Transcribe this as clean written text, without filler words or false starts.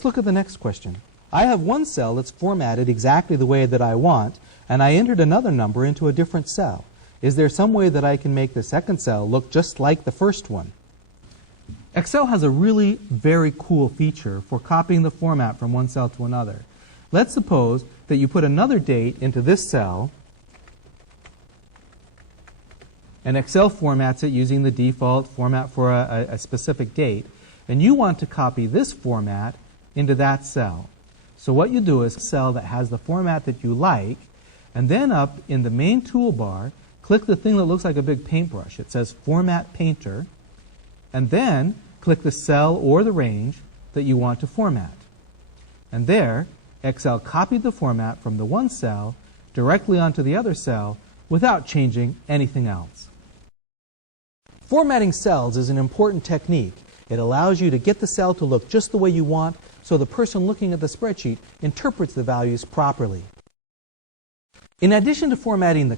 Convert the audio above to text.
Let's look at the next question. I have one cell that's formatted exactly the way that I want, and I entered another number into a different cell. Is there some way that I can make the second cell look just like the first one? Excel has a really very cool feature for copying the format from one cell to another. Let's suppose that you put another date into this cell, and Excel formats it using the default format for a specific date, and you want to copy this format into that cell. So what you do is a cell that has the format that you like, and then up in the main toolbar, click the thing that looks like a big paintbrush. It says Format Painter, and then click the cell or the range that you want to format. And there, Excel copied the format from the one cell directly onto the other cell without changing anything else. Formatting cells is an important technique. It allows you to get the cell to look just the way you want, so the person looking at the spreadsheet interprets the values properly. In addition to formatting the